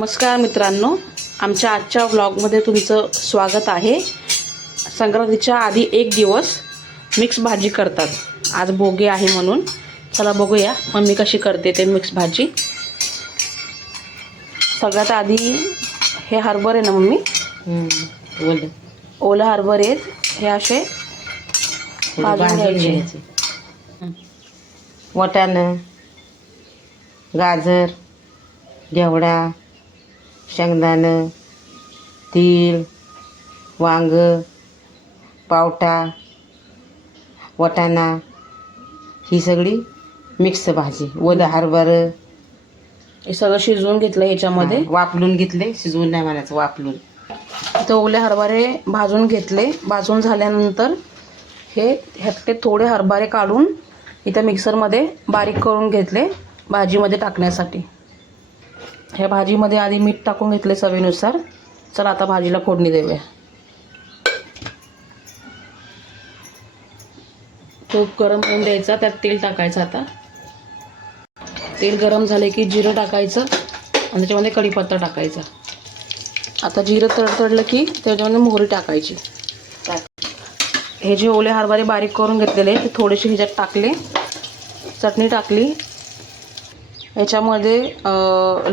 नमस्कार मित्रांनो, आमच्या आजच्या व्लॉगमध्ये तुमचं स्वागत आहे। संक्रांतीच्या आधी एक दिवस मिक्स भाजी करतात। आज भोगी आहे म्हणून चला बघूया मम्मी कशी करते ते मिक्स भाजी। सगळ्यात आधी हे हरभरे आहे ना मम्मी? ओले हरभरे हे असे भाजून घ्यायचे। वाटाणा, गाजर, घेवडा, शेंगदाणं, तीळ, वांग, पावटा, वाटाणा ही सगळी मिक्स भाजी। ओलं हरभरं हे सगळं शिजवून घेतलं ह्याच्यामध्ये, वापलून घेतले, शिजवून नाही म्हणायचं, वापलून। तर ओले हरभरे भाजून घेतले। भाजून झाल्यानंतर ह्यातले थोडे हरभरे काढून इथं मिक्सरमध्ये बारीक करून घेतले भाजीमध्ये टाकण्यासाठी। ह्या भाजीमध्ये आधी मीठ टाकून घेतले चवीनुसार। चला आता भाजीला फोडणी देऊया। तूप गरम होऊन द्यायचा, त्यात तेल टाकायचं। आता तेल गरम झाले की जिरं टाकायचं आणि त्याच्यामध्ये कढीपत्ता टाकायचा। आता जिरं तडतडलं की त्याच्यामध्ये मोहरी टाकायची। हे जे ओले हरभरे बारीक करून घेतलेले ते थोडेसे ह्याच्यात टाकले, चटणी टाकली, याच्यामध्ये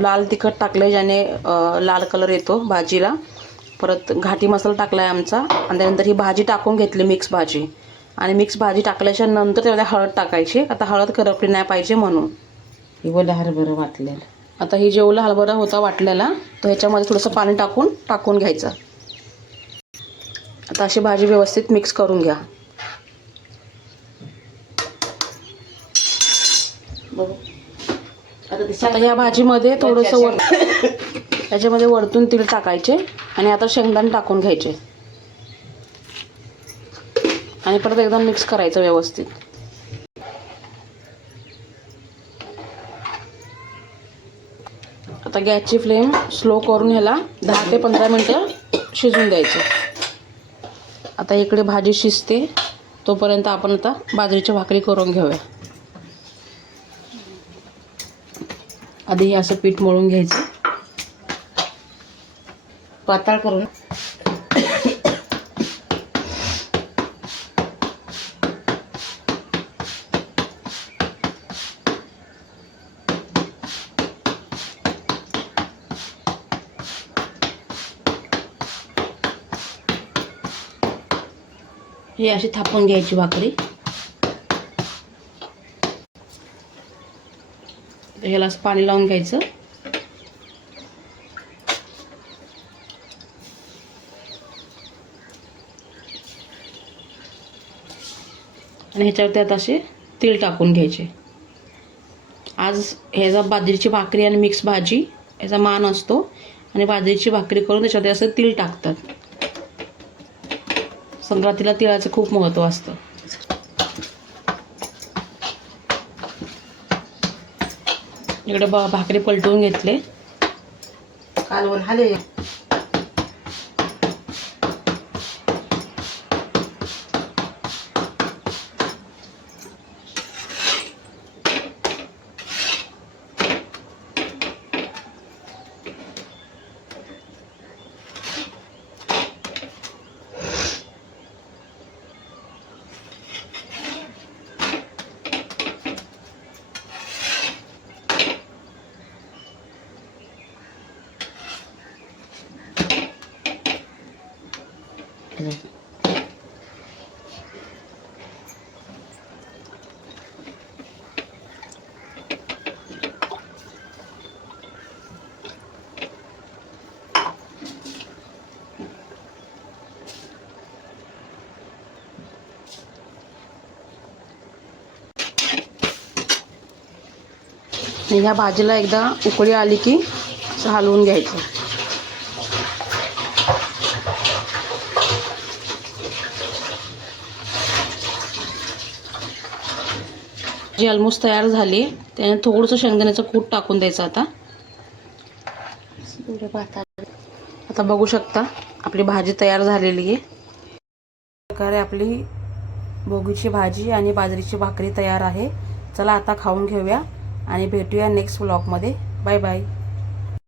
लाल तिखट टाकले ज्याने लाल कलर येतो भाजीला। परत घाटी मसाला टाकला आहे आमचा आणि त्यानंतर ही भाजी टाकून घेतली, मिक्स भाजी। आणि मिक्स भाजी टाकल्याच्या नंतर त्यामध्ये हळद टाकायची। आता हळद करपली नाही पाहिजे म्हणून। ही ओलं हरभरं वाटलेलं। आता ही जे ओला हरभरा होता वाटलेला तो ह्याच्यामध्ये थोडंसं पाणी टाकून घ्यायचं। आता अशी भाजी व्यवस्थित मिक्स करून घ्या। आता या भाजीमध्ये थोडंसं याच्यामध्ये वरतून तीळ टाकायचे आणि आता शेंगदाणे टाकून घ्यायचे आणि परत एकदम मिक्स करायचं व्यवस्थित। आता गॅसची फ्लेम स्लो करून ह्याला 10 ते 15 मिनटं शिजून द्यायचं। आता इकडे भाजी शिजते तोपर्यंत आपण आता बाजरीची भाकरी करून घेऊया। आधी असं पीठ मळून घ्यायचं पातळ करून। हे अशी थापून घ्यायची भाकरी। ह्याला असं पाणी लावून घ्यायचं आणि ह्याच्यावरती आता असे तीळ टाकून घ्यायचे। आज ह्याचा बाजरीची भाकरी आणि मिक्स भाजी याचा मान असतो आणि बाजरीची भाकरी करून त्याच्यामध्ये असं तीळ टाकतात। संक्रांतीला तिळाचं खूप महत्त्व असतं। इकडे भाकरी पलटवून घेतले, कालवण हाले। ह्या भाजीला एकदा उकळी आली की असं हलवून घ्यायचं। जी ऑलमोस्ट तयार झाली त्याने थोडंसं शेंगदाण्याचं कूट टाकून द्यायचं। आता बघू शकता आपली भाजी तयार झालेली आहे। प्रकारे आपली भोगीची भाजी आणि बाजरीची भाकरी तयार आहे। चला आता खाऊन घेऊया आणि भेटूया नेक्स्ट व्लॉगमध्ये। Bye bye.